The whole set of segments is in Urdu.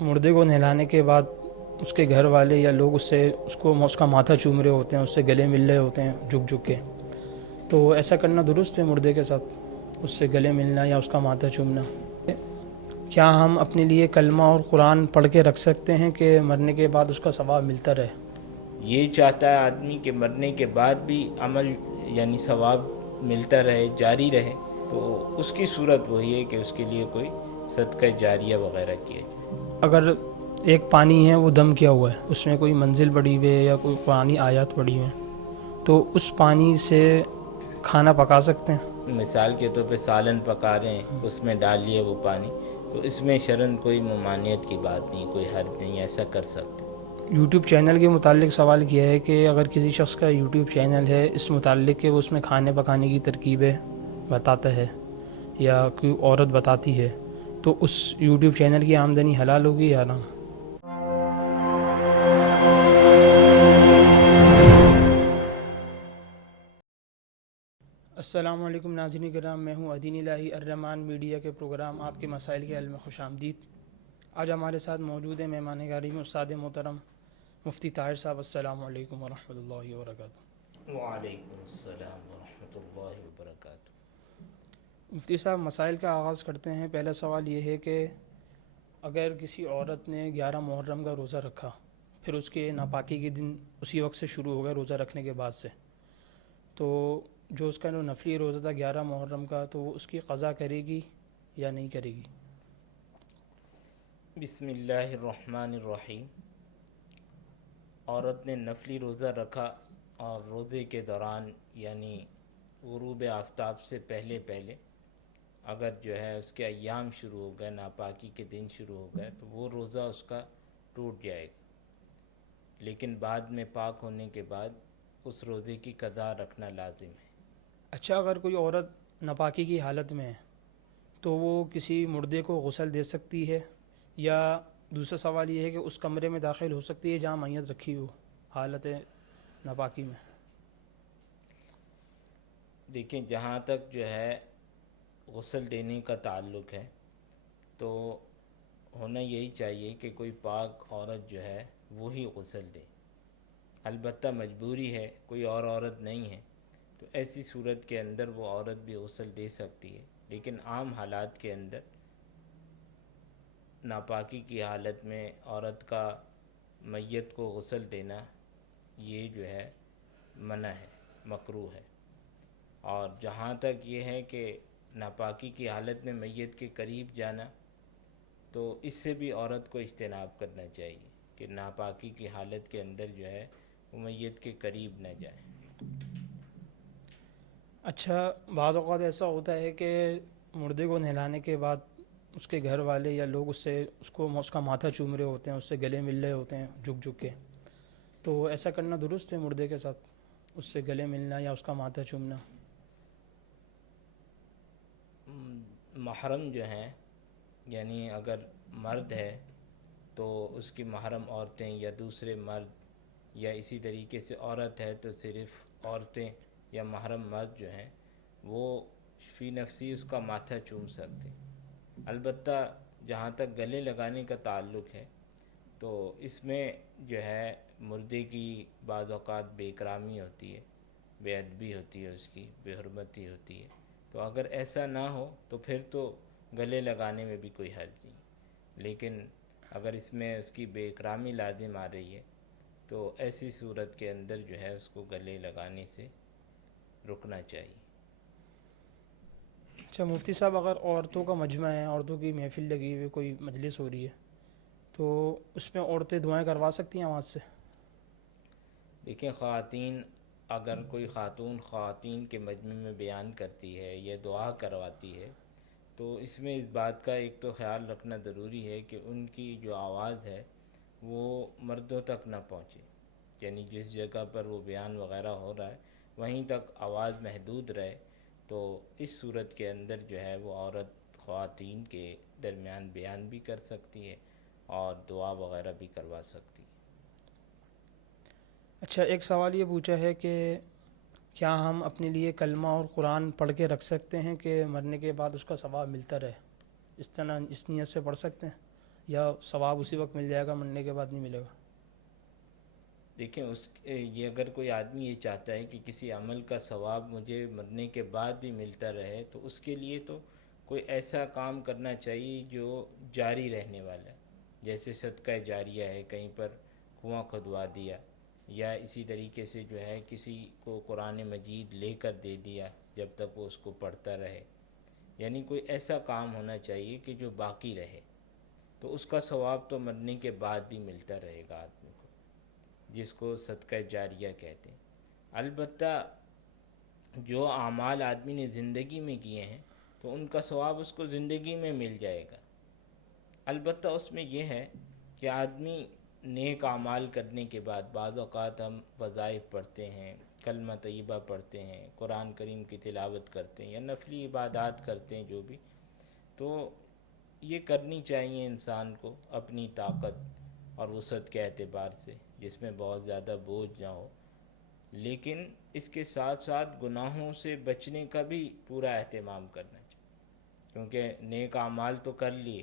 مردے کو نہلانے کے بعد اس کے گھر والے یا لوگ اس کا ماتھا چوم رہے ہوتے ہیں، اس سے گلے مل رہے ہوتے ہیں جھک جھک کے، تو ایسا کرنا درست ہے مردے کے ساتھ، اس سے گلے ملنا یا اس کا ماتھا چومنا؟ کیا ہم اپنے لیے کلمہ اور قرآن پڑھ کے رکھ سکتے ہیں کہ مرنے کے بعد اس کا ثواب ملتا رہے؟ یہ چاہتا ہے آدمی کہ مرنے کے بعد بھی عمل یعنی ثواب ملتا رہے، جاری رہے، تو اس کی صورت وہی ہے کہ اس کے لیے کوئی صدقہ جاریہ وغیرہ کیا جائے۔ اگر ایک پانی ہے وہ دم کیا ہوا ہے، اس میں کوئی منزل پڑی ہوئی ہے یا کوئی قرآنی آیات پڑی ہوئی ہیں، تو اس پانی سے کھانا پکا سکتے ہیں؟ مثال کے طور پہ سالن پکا رہے ہیں، اس میں ڈال لیے وہ پانی، تو اس میں شرعاً کوئی ممانعت کی بات نہیں، کوئی حرج نہیں، ایسا کر سکتے۔ یوٹیوب چینل کے متعلق سوال کیا ہے کہ اگر کسی شخص کا یوٹیوب چینل ہے اس متعلق کہ وہ اس میں کھانے پکانے کی ترکیبیں بتاتا ہے یا کوئی عورت بتاتی ہے، تو اس یوٹیوب چینل کی آمدنی حلال ہوگی یا حرام؟ السلام علیکم ناظرین کرام، میں ہوں ادین الہی الرحمان میڈیا کے پروگرام آپ کے مسائل کے حل میں خوش آمدید۔ آج ہمارے ساتھ موجود ہیں مہمان گرامی استاد محترم مفتی طاہر صاحب۔ السلام علیکم ورحمۃ اللہ وبرکاتہ۔ وعلیکم السلام ورحمۃ اللہ وبرکاتہ۔ مفتی صاحب، مسائل کا آغاز کرتے ہیں۔ پہلا سوال یہ ہے کہ اگر کسی عورت نے 11 محرم کا روزہ رکھا، پھر اس کے ناپاکی کے دن اسی وقت سے شروع ہو گئے روزہ رکھنے کے بعد سے، تو جو اس کا جو نفلی روزہ تھا 11 محرم کا، تو وہ اس کی قضا کرے گی یا نہیں کرے گی؟ بسم اللہ الرحمن الرحیم۔ عورت نے نفلی روزہ رکھا اور روزے کے دوران یعنی غروب آفتاب سے پہلے اگر جو ہے اس کے ایام شروع ہو گئے، ناپاکی کے دن شروع ہو گئے، تو وہ روزہ اس کا ٹوٹ جائے گا، لیکن بعد میں پاک ہونے کے بعد اس روزے کی قضا رکھنا لازم ہے۔ اچھا، اگر کوئی عورت ناپاکی کی حالت میں ہے تو وہ کسی مردے کو غسل دے سکتی ہے؟ یا دوسرا سوال یہ ہے کہ اس کمرے میں داخل ہو سکتی ہے جہاں میت رکھی ہو حالت ناپاکی میں؟ دیکھیں، جہاں تک جو ہے غسل دینے کا تعلق ہے تو ہونا یہی چاہیے کہ کوئی پاک عورت جو ہے وہی غسل دے، البتہ مجبوری ہے، کوئی اور عورت نہیں ہے، تو ایسی صورت کے اندر وہ عورت بھی غسل دے سکتی ہے، لیکن عام حالات کے اندر ناپاکی کی حالت میں عورت کا میت کو غسل دینا یہ جو ہے منع ہے، مکروہ ہے۔ اور جہاں تک یہ ہے کہ ناپاکی کی حالت میں میت کے قریب جانا، تو اس سے بھی عورت کو اجتناب کرنا چاہیے کہ ناپاکی کی حالت کے اندر جو ہے وہ میت کے قریب نہ جائے۔ اچھا، بعض اوقات ایسا ہوتا ہے کہ مردے کو نہلانے کے بعد اس کے گھر والے یا لوگ اس کا ماتھا چوم رہے ہوتے ہیں، اس سے گلے مل رہے ہوتے ہیں جھک جھک کے، تو ایسا کرنا درست ہے مردے کے ساتھ، اس سے گلے ملنا یا اس کا ماتھا چومنا؟ محرم جو ہیں، یعنی اگر مرد ہے تو اس کی محرم عورتیں یا دوسرے مرد، یا اسی طریقے سے عورت ہے تو صرف عورتیں یا محرم مرد جو ہیں وہ فی نفسی اس کا ماتھا چوم سکتے ہیں۔ البتہ جہاں تک گلے لگانے کا تعلق ہے تو اس میں جو ہے مردے کی بعض اوقات بے اکرامی ہوتی ہے، بے ادبی ہوتی ہے، اس کی بے حرمتی ہوتی ہے، تو اگر ایسا نہ ہو تو پھر تو گلے لگانے میں بھی کوئی حرج نہیں، لیکن اگر اس میں اس کی بے اکرامی لازم آ رہی ہے تو ایسی صورت کے اندر جو ہے اس کو گلے لگانے سے رکنا چاہیے۔ اچھا مفتی صاحب، اگر عورتوں کا مجمع ہے، عورتوں کی محفل لگی ہوئی، کوئی مجلس ہو رہی ہے، تو اس میں عورتیں دعائیں کروا سکتی ہیں آواز سے؟ دیکھیں، اگر کوئی خواتین کے مجمع میں بیان کرتی ہے یا دعا کرواتی ہے تو اس میں اس بات کا ایک تو خیال رکھنا ضروری ہے کہ ان کی جو آواز ہے وہ مردوں تک نہ پہنچے، یعنی جس جگہ پر وہ بیان وغیرہ ہو رہا ہے وہیں تک آواز محدود رہے، تو اس صورت کے اندر جو ہے وہ عورت خواتین کے درمیان بیان بھی کر سکتی ہے اور دعا وغیرہ بھی کروا سکتی ہے۔ اچھا، ایک سوال یہ پوچھا ہے کہ کیا ہم اپنے لیے کلمہ اور قرآن پڑھ کے رکھ سکتے ہیں کہ مرنے کے بعد اس کا ثواب ملتا رہے؟ اس طرح اس نیت سے پڑھ سکتے ہیں یا ثواب اسی وقت مل جائے گا، مرنے کے بعد نہیں ملے گا؟ دیکھیں یہ اگر کوئی آدمی یہ چاہتا ہے کہ کسی عمل کا ثواب مجھے مرنے کے بعد بھی ملتا رہے، تو اس کے لیے تو کوئی ایسا کام کرنا چاہیے جو جاری رہنے والا ہے، جیسے صدقہ جاریہ ہے، کہیں پر کنواں کھدوا دیا، یا اسی طریقے سے جو ہے کسی کو قرآن مجید لے کر دے دیا جب تک وہ اس کو پڑھتا رہے، یعنی کوئی ایسا کام ہونا چاہیے کہ جو باقی رہے، تو اس کا ثواب تو مرنے کے بعد بھی ملتا رہے گا آدمی کو، جس کو صدقہ جاریہ کہتے ہیں۔ البتہ جو اعمال آدمی نے زندگی میں کیے ہیں تو ان کا ثواب اس کو زندگی میں مل جائے گا، البتہ اس میں یہ ہے کہ آدمی نیک اعمال کرنے کے بعد بعض اوقات ہم وظائف پڑھتے ہیں، کلمہ طیبہ پڑھتے ہیں، قرآن کریم کی تلاوت کرتے ہیں یا نفلی عبادات کرتے ہیں جو بھی، تو یہ کرنی چاہیے انسان کو اپنی طاقت اور وسعت کے اعتبار سے، جس میں بہت زیادہ بوجھ نہ ہو، لیکن اس کے ساتھ ساتھ گناہوں سے بچنے کا بھی پورا اہتمام کرنا چاہیے، کیونکہ نیک اعمال تو کر لیے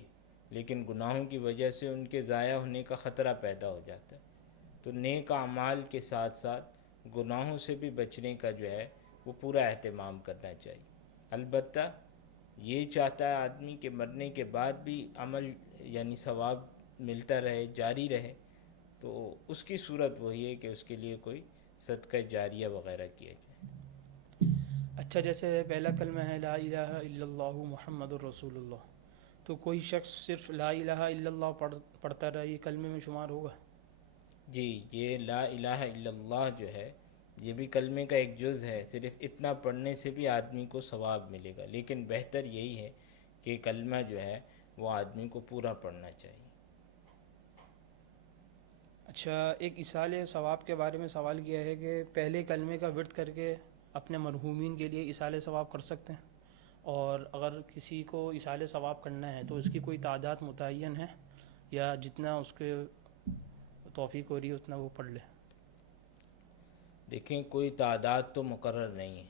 لیکن گناہوں کی وجہ سے ان کے ضائع ہونے کا خطرہ پیدا ہو جاتا ہے، تو نیک اعمال کے ساتھ ساتھ گناہوں سے بھی بچنے کا جو ہے وہ پورا اہتمام کرنا چاہیے۔ البتہ یہ چاہتا ہے آدمی کہ مرنے کے بعد بھی عمل یعنی ثواب ملتا رہے، جاری رہے، تو اس کی صورت وہی ہے کہ اس کے لیے کوئی صدقہ جاریہ وغیرہ کیا جائے۔ اچھا، جیسے پہلا کلمہ ہے لا الہ الا اللہ محمد الرسول اللہ، تو کوئی شخص صرف لا الہ الا اللہ پڑھتا رہا، یہ کلمے میں شمار ہوگا؟ جی، یہ لا الہ الا اللہ جو ہے یہ بھی کلمے کا ایک جز ہے، صرف اتنا پڑھنے سے بھی آدمی کو ثواب ملے گا، لیکن بہتر یہی ہے کہ کلمہ جو ہے وہ آدمی کو پورا پڑھنا چاہیے۔ اچھا، ایک ایصال ثواب کے بارے میں سوال کیا ہے کہ پہلے کلمے کا ورد کر کے اپنے مرحومین کے لیے ایصال ثواب کر سکتے ہیں، اور اگر کسی کو ایصال ثواب کرنا ہے تو اس کی کوئی تعداد متعین ہے، یا جتنا اس کے توفیق ہو رہی ہے اتنا وہ پڑھ لے؟ دیکھیں، کوئی تعداد تو مقرر نہیں ہے،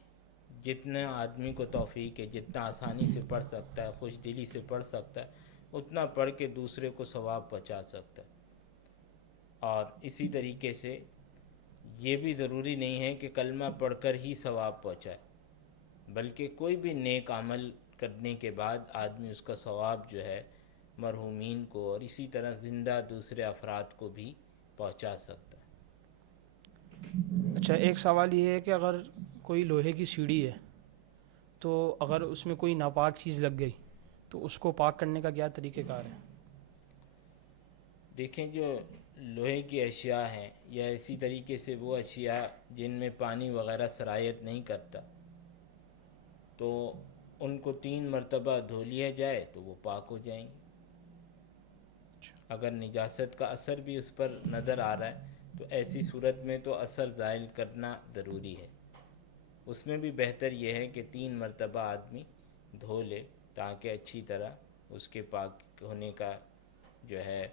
جتنا آدمی کو توفیق ہے، جتنا آسانی سے پڑھ سکتا ہے، خوش دلی سے پڑھ سکتا ہے، اتنا پڑھ کے دوسرے کو ثواب پہنچا سکتا ہے۔ اور اسی طریقے سے یہ بھی ضروری نہیں ہے کہ کلمہ پڑھ کر ہی ثواب پہنچائے، بلکہ کوئی بھی نیک عمل کرنے کے بعد آدمی اس کا ثواب جو ہے مرحومین کو اور اسی طرح زندہ دوسرے افراد کو بھی پہنچا سکتا ہے۔ اچھا، ایک سوال یہ ہے کہ اگر کوئی لوہے کی سیڑھی ہے تو اگر اس میں کوئی ناپاک چیز لگ گئی تو اس کو پاک کرنے کا کیا طریقہ کار ہے؟ دیکھیں، جو لوہے کی اشیاء ہیں یا اسی طریقے سے وہ اشیاء جن میں پانی وغیرہ سرایت نہیں کرتا، تو ان کو 3 مرتبہ دھو لیا جائے تو وہ پاک ہو جائیں گے۔ اگر نجاست کا اثر بھی اس پر نظر آ رہا ہے تو ایسی صورت میں تو اثر زائل کرنا ضروری ہے، اس میں بھی بہتر یہ ہے کہ 3 مرتبہ آدمی دھو لے تاکہ اچھی طرح اس کے پاک ہونے کا جو ہے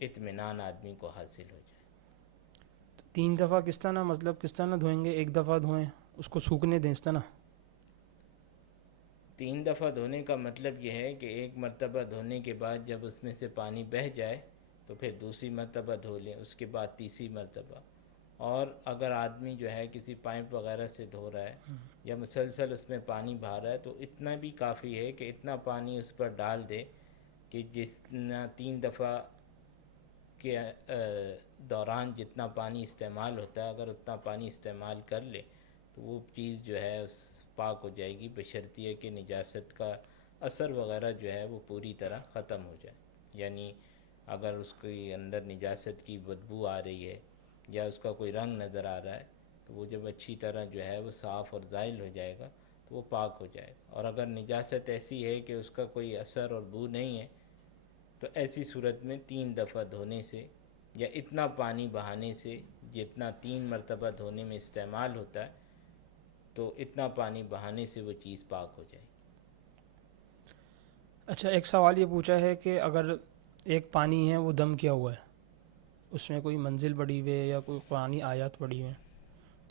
اطمینان آدمی کو حاصل ہو جائے۔ 3 دفعہ کس طرح، مطلب کس طرح دھوئیں گے؟ ایک دفعہ دھوئیں، اس کو سوکھنے دیں، اس طرح؟ 3 دفعہ دھونے کا مطلب یہ ہے کہ ایک مرتبہ دھونے کے بعد جب اس میں سے پانی بہہ جائے تو پھر دوسری مرتبہ دھو لیں، اس کے بعد تیسری مرتبہ، اور اگر آدمی جو ہے کسی پائپ وغیرہ سے دھو رہا ہے یا مسلسل اس میں پانی بہا رہا ہے تو اتنا بھی کافی ہے کہ اتنا پانی اس پر ڈال دے کہ جتنا 3 دفعہ کے دوران جتنا پانی استعمال ہوتا ہے، اگر اتنا پانی استعمال کر لے تو وہ چیز جو ہے اس پاک ہو جائے گی، بشرطیہ کہ نجاست کا اثر وغیرہ جو ہے وہ پوری طرح ختم ہو جائے۔ یعنی اگر اس کے اندر نجاست کی بدبو آ رہی ہے یا اس کا کوئی رنگ نظر آ رہا ہے تو وہ جب اچھی طرح جو ہے وہ صاف اور زائل ہو جائے گا تو وہ پاک ہو جائے گا، اور اگر نجاست ایسی ہے کہ اس کا کوئی اثر اور بو نہیں ہے تو ایسی صورت میں 3 دفعہ دھونے سے یا اتنا پانی بہانے سے جتنا 3 مرتبہ دھونے میں استعمال ہوتا ہے تو اتنا پانی بہانے سے وہ چیز پاک ہو جائے۔ اچھا، ایک سوال یہ پوچھا ہے کہ اگر ایک پانی ہے وہ دم کیا ہوا ہے، اس میں کوئی منزل پڑی ہوئی ہے یا کوئی قرآنی آیات پڑی ہوئی ہیں،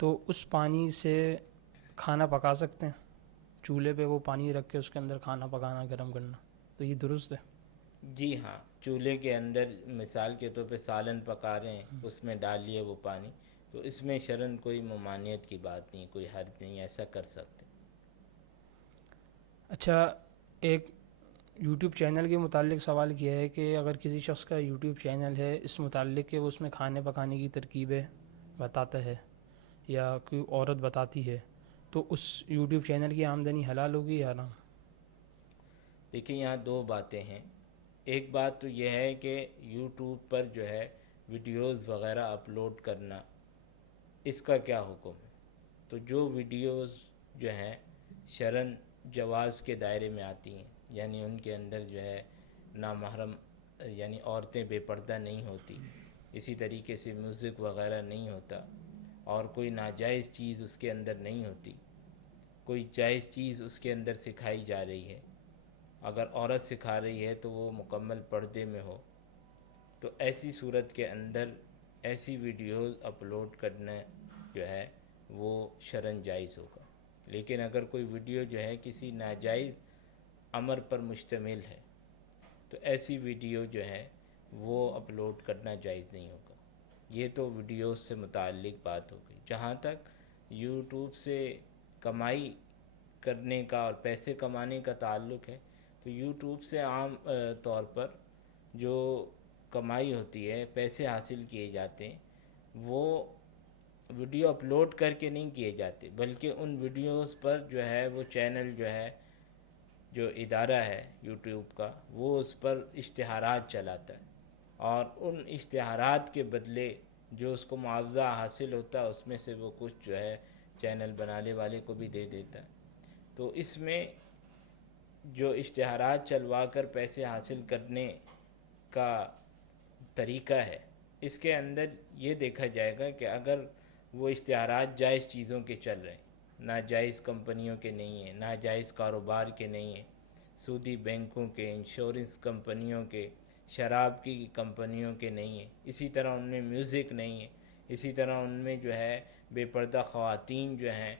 تو اس پانی سے کھانا پکا سکتے ہیں؟ چولہے پہ وہ پانی رکھ کے اس کے اندر کھانا پکانا، گرم کرنا، تو یہ درست ہے؟ جی ہاں، چولہے کے اندر مثال کے طور پہ سالن پکا رہے ہیں، اس میں ڈال لیے وہ پانی، تو اس میں شرعاً کوئی ممانعت کی بات نہیں، کوئی حرج نہیں، ایسا کر سکتے۔ اچھا، ایک یوٹیوب چینل کے متعلق سوال کیا ہے کہ اگر کسی شخص کا یوٹیوب چینل ہے اس متعلق کہ وہ اس میں کھانے پکانے کی ترکیبیں بتاتا ہے یا کوئی عورت بتاتی ہے، تو اس یوٹیوب چینل کی آمدنی حلال ہوگی یا حرام؟ دیکھیں یہاں دو باتیں ہیں۔ ایک بات تو یہ ہے کہ یوٹیوب پر جو ہے ویڈیوز وغیرہ اپلوڈ کرنا، اس کا کیا حکم ہے؟ تو جو ویڈیوز جو ہیں شرعاً جواز کے دائرے میں آتی ہیں، یعنی ان کے اندر جو ہے نامحرم یعنی عورتیں بے پردہ نہیں ہوتی، اسی طریقے سے میوزک وغیرہ نہیں ہوتا، اور کوئی ناجائز چیز اس کے اندر نہیں ہوتی، کوئی جائز چیز اس کے اندر سکھائی جا رہی ہے، اگر عورت سکھا رہی ہے تو وہ مکمل پردے میں ہو، تو ایسی صورت کے اندر ایسی ویڈیوز اپلوڈ کرنا جو ہے وہ شرعاً جائز ہوگا۔ لیکن اگر کوئی ویڈیو جو ہے کسی ناجائز امر پر مشتمل ہے تو ایسی ویڈیو جو ہے وہ اپلوڈ کرنا جائز نہیں ہوگا۔ یہ تو ویڈیوز سے متعلق بات ہو گئی۔ جہاں تک یوٹیوب سے کمائی کرنے کا اور پیسے کمانے کا تعلق ہے، تو یوٹیوب سے عام طور پر جو کمائی ہوتی ہے، پیسے حاصل کیے جاتے ہیں، وہ ویڈیو اپلوڈ کر کے نہیں کیے جاتے، بلکہ ان ویڈیوز پر جو ہے وہ چینل جو ہے، جو ادارہ ہے یوٹیوب کا، وہ اس پر اشتہارات چلاتا ہے، اور ان اشتہارات کے بدلے جو اس کو معاوضہ حاصل ہوتا ہے اس میں سے وہ کچھ جو ہے چینل بنانے والے کو بھی دے دیتا ہے۔ تو اس میں جو اشتہارات چلوا کر پیسے حاصل کرنے کا طریقہ ہے، اس کے اندر یہ دیکھا جائے گا کہ اگر وہ اشتہارات جائز چیزوں کے چل رہے ہیں، ناجائز کمپنیوں کے نہیں ہیں، ناجائز کاروبار کے نہیں ہیں، سودی بینکوں کے، انشورنس کمپنیوں کے، شراب کی کمپنیوں کے نہیں ہیں، اسی طرح ان میں میوزک نہیں ہے، اسی طرح ان میں جو ہے بے پردہ خواتین جو ہیں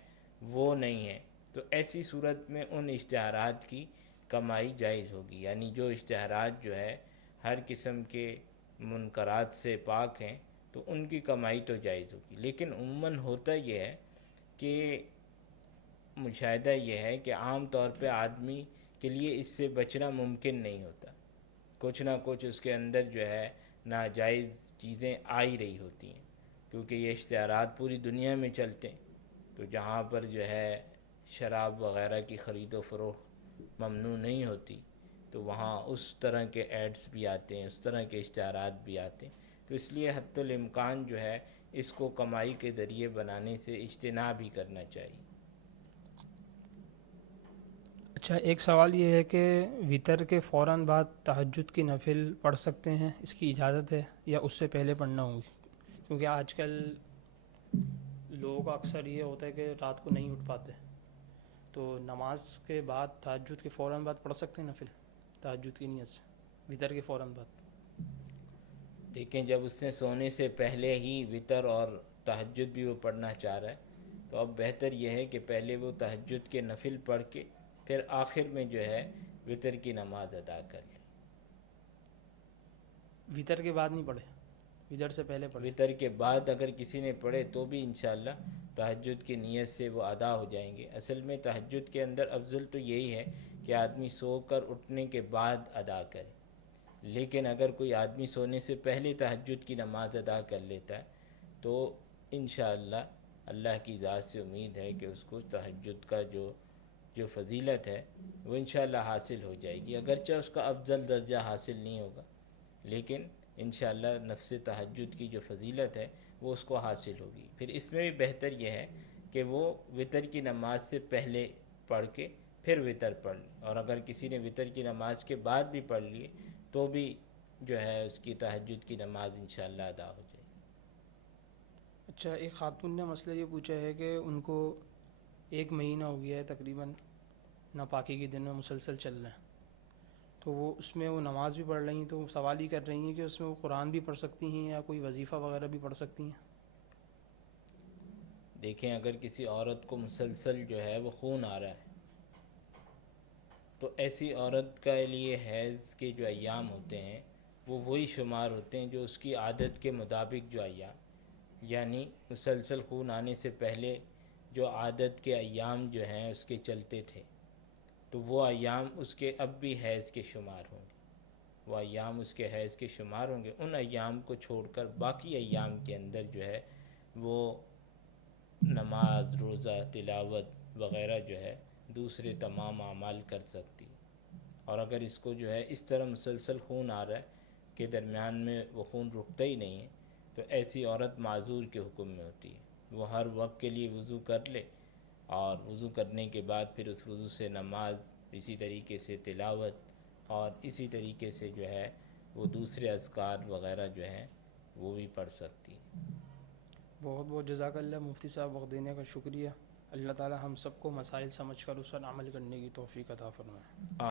وہ نہیں ہیں، تو ایسی صورت میں ان اشتہارات کی کمائی جائز ہوگی۔ یعنی جو اشتہارات جو ہے ہر قسم کے منکرات سے پاک ہیں تو ان کی کمائی تو جائز ہوگی۔ لیکن عموماً ہوتا یہ ہے کہ مشاہدہ یہ ہے کہ عام طور پہ آدمی کے لیے اس سے بچنا ممکن نہیں ہوتا، کچھ نہ کچھ اس کے اندر جو ہے ناجائز چیزیں آ ہی رہی ہوتی ہیں، کیونکہ یہ اشتہارات پوری دنیا میں چلتے ہیں۔ تو جہاں پر جو ہے شراب وغیرہ کی خرید و فروخت ممنوع نہیں ہوتی، تو وہاں اس طرح کے ایڈز بھی آتے ہیں، اس طرح کے اشتہارات بھی آتے ہیں، تو اس لیے حتی الامکان جو ہے اس کو کمائی کے ذریعے بنانے سے اجتناب ہی کرنا چاہیے۔ اچھا، ایک سوال یہ ہے کہ وطر کے فوراً بعد تہجد کی نفل پڑھ سکتے ہیں، اس کی اجازت ہے یا اس سے پہلے پڑھنا ہوگی؟ کیونکہ آج کل لوگوں کا اکثر یہ ہوتا ہے کہ رات کو نہیں اٹھ پاتے، تو نماز کے بعد تہجد کے فوراً بعد پڑھ سکتے ہیں نفل تہجد کی نیت سے وطر کے فوراً بعد؟ دیکھیں جب اس نے سونے سے پہلے ہی وطر اور تہجد بھی وہ پڑھنا چاہ رہا ہے، تو اب بہتر یہ ہے کہ پہلے وہ تہجد کے نفل پڑھ کے پھر آخر میں جو ہے وطر کی نماز ادا کر لے۔ وطر کے بعد نہیں پڑھے، وطر سے پہلے پڑھے؟ وطر کے بعد اگر کسی نے پڑھے تو بھی انشاءاللہ تہجد کی نیت سے وہ ادا ہو جائیں گے۔ اصل میں تہجد کے اندر افضل تو یہی ہے کہ آدمی سو کر اٹھنے کے بعد ادا کرے، لیکن اگر کوئی آدمی سونے سے پہلے تہجد کی نماز ادا کر لیتا ہے تو انشاءاللہ اللہ کی ذات سے امید ہے کہ اس کو تہجد کا جو فضیلت ہے وہ انشاءاللہ حاصل ہو جائے گی، اگرچہ اس کا افضل درجہ حاصل نہیں ہوگا، لیکن انشاءاللہ نفس تہجد کی جو فضیلت ہے وہ اس کو حاصل ہوگی۔ پھر اس میں بھی بہتر یہ ہے کہ وہ وطر کی نماز سے پہلے پڑھ کے پھر وطر پڑھ لے، اور اگر کسی نے وطر کی نماز کے بعد بھی پڑھ لیے تو بھی جو ہے اس کی تہجد کی نماز انشاءاللہ ادا ہو جائے۔ اچھا، ایک خاتون نے مسئلہ یہ پوچھا ہے کہ ان کو 1 مہینہ ہو گیا ہے تقریباً ناپاکی کے دن میں مسلسل چل رہے ہیں، تو وہ اس میں وہ نماز بھی پڑھ رہی ہیں، تو وہ سوال ہی کر رہی ہیں کہ اس میں وہ قرآن بھی پڑھ سکتی ہیں یا کوئی وظیفہ وغیرہ بھی پڑھ سکتی ہیں؟ دیکھیں اگر کسی عورت کو مسلسل جو ہے وہ خون آ رہا ہے تو ایسی عورت کے لیے حیض کے جو ایام ہوتے ہیں وہ وہی شمار ہوتے ہیں جو اس کی عادت کے مطابق جو ایام، یعنی مسلسل خون آنے سے پہلے جو عادت کے ایام جو ہیں اس کے چلتے تھے، تو وہ ایام اس کے اب بھی حیض کے شمار ہوں گے، وہ ایام اس کے حیض کے شمار ہوں گے۔ ان ایام کو چھوڑ کر باقی ایام کے اندر جو ہے وہ نماز، روزہ، تلاوت وغیرہ جو ہے دوسرے تمام اعمال کر سکتی۔ اور اگر اس کو جو ہے اس طرح مسلسل خون آ رہا ہے کہ درمیان میں وہ خون رکتا ہی نہیں ہے، تو ایسی عورت معذور کے حکم میں ہوتی ہے، وہ ہر وقت کے لیے وضو کر لے، اور وضو کرنے کے بعد پھر اس وضو سے نماز، اسی طریقے سے تلاوت، اور اسی طریقے سے جو ہے وہ دوسرے اذکار وغیرہ جو ہیں وہ بھی پڑھ سکتی ہے۔ بہت بہت جزاک اللہ مفتی صاحب، وقت دینے کا شکریہ۔ اللہ تعالی ہم سب کو مسائل سمجھ کر اس پر عمل کرنے کی توفیق عطا فرمائے۔